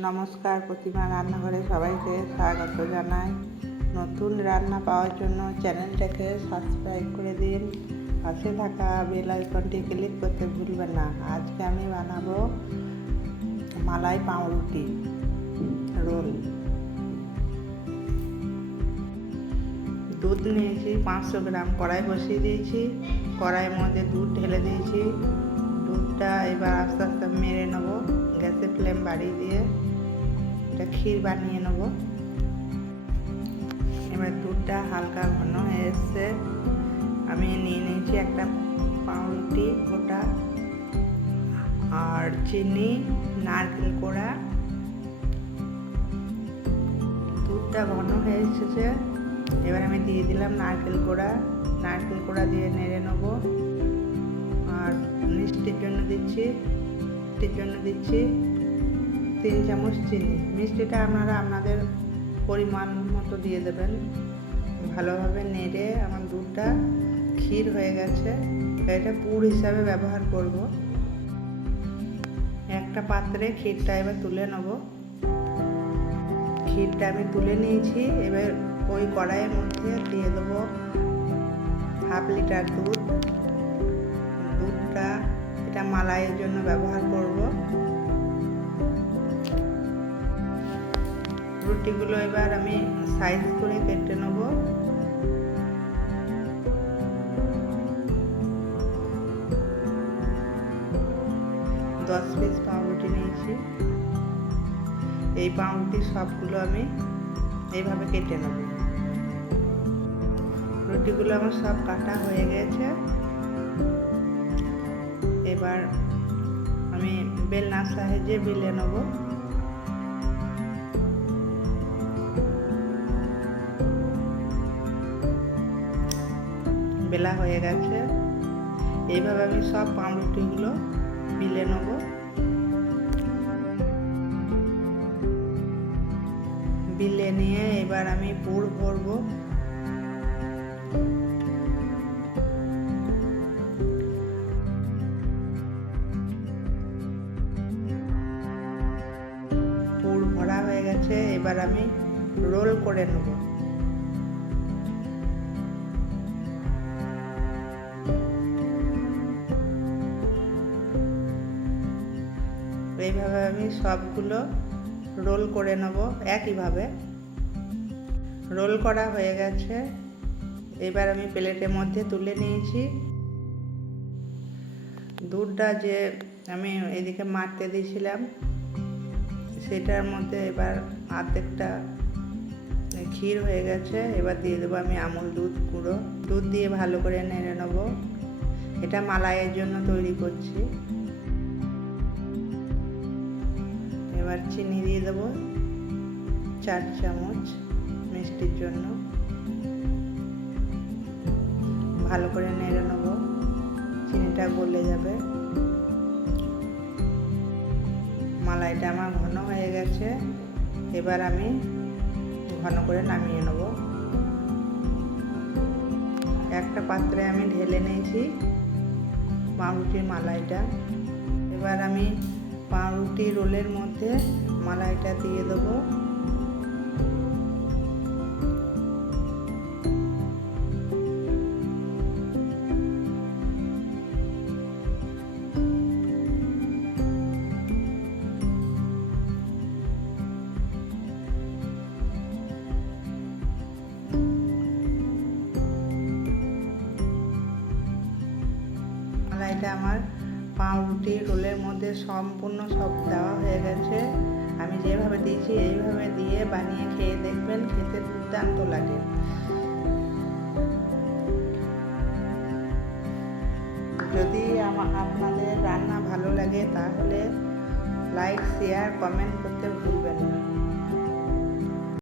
নমস্কার, প্রতিমা রান্নাঘরে সবাইকে স্বাগত জানাই। নতুন রান্না পাওয়ার জন্য চ্যানেলটাকে সাবস্ক্রাইব করে দিন, পাশে থাকা বেল আইকনটি ক্লিক করতে ভুলবেন না। আজকে আমি বানাবো মালাই পাউরুটি রোল। দুধ নিয়েছি 500 গ্রাম, কড়াই বসিয়ে দিয়েছি। কড়াইয়ের মধ্যে দুধ ঢেলে দিয়েছি। দুধটা এবার আস্তে আস্তে মেরে নেবো, গ্যাসের ফ্লেম বাড়িয়ে দিয়ে এটা ক্ষীর বানিয়ে নেব। এবার দুধটা হালকা ঘন হয়ে এসছে। আমি নিয়ে নিয়েছি একটা পাউরুটি গোটা আর চিনি, নারকেল কোড়া। দুধটা ঘন হয়ে এসেছে, এবার আমি দিয়ে দিলাম নারকেল কোড়া দিয়ে নেড়ে নেব। আর মিষ্টির জন্য দিচ্ছি 3 চামচ চিনি। মিষ্টিটা আপনারা আপনাদের পরিমাণ মতো দিয়ে দেবেন। ভালোভাবে নেড়ে আমার দুধটা ক্ষীর হয়ে গেছে। এটা পুর হিসাবে ব্যবহার করব। একটা পাত্রে ক্ষীরটা এবার তুলে নেব। ক্ষীরটা আমি তুলে নিয়েছি। এবার ওই কড়াইয়ের মধ্যে দিয়ে দেবো 1/2 লিটার দুধটা এটা মালাইয়ের জন্য ব্যবহার করব। রুটিগুলো এবার আমি সাইজ করে কেটে নেব। দশ পিস পাউরুটি নিয়েছি। এই পাউরুটি সবগুলো আমি এইভাবে কেটে নেব। রুটিগুলো আমার সব কাটা হয়ে গেছে। এবার আমি বেলনার সাহায্যে বেলে নেব। বেলা হয়ে গেছে। এইভাবে আমি সব পাউরুটিগুলো বেলে নেব। বেলে নিয়ে এবার আমি পুর ভরব। পুর ভরা হয়ে গেছে, এবার আমি রোল করে নেব। এইভাবে আমি সবগুলো রোল করে নেব। একইভাবে রোল করা হয়ে গেছে। এবার আমি প্লেটের মধ্যে তুলে নিয়েছি। দুধটা যে আমি এদিকে মারতে দিয়েছিলাম সেটার মধ্যে এবার অর্ধেকটা ক্ষীর হয়ে গেছে। এবার দিয়ে দেবো আমি আমুল দুধ গুঁড়ো। দুধ দিয়ে ভালো করে নেড়ে নেব। এটা মালাইয়ের জন্য তৈরি করছি। এবার চিনি দিয়ে দেবো 4 চামচ মিষ্টির জন্য। ভালো করে নেড়ে নেব, চিনিটা গলে যাবে। মালাইটা আমার ঘন হয়ে গেছে। এবার আমি ঘন করে নামিয়ে নেব। একটা পাত্রে আমি ঢেলে নিয়েছি পাউরুটির মালাইটা। এবার আমি পাউরুটি রোলের মধ্যে মালাইটা দিয়ে দেবো। মালাইটা আমার পাউরুটি রোলের মধ্যে সম্পূর্ণ সব দেওয়া হয়ে গেছে। আমি যেভাবে দিয়েছি এইভাবে দিয়ে বানিয়ে খেয়ে দেখবেন, খেতে দুর্দান্ত লাগে। যদি আপনাদের রান্না ভালো লাগে তাহলে লাইক, শেয়ার, কমেন্ট করতে ভুলবেন না।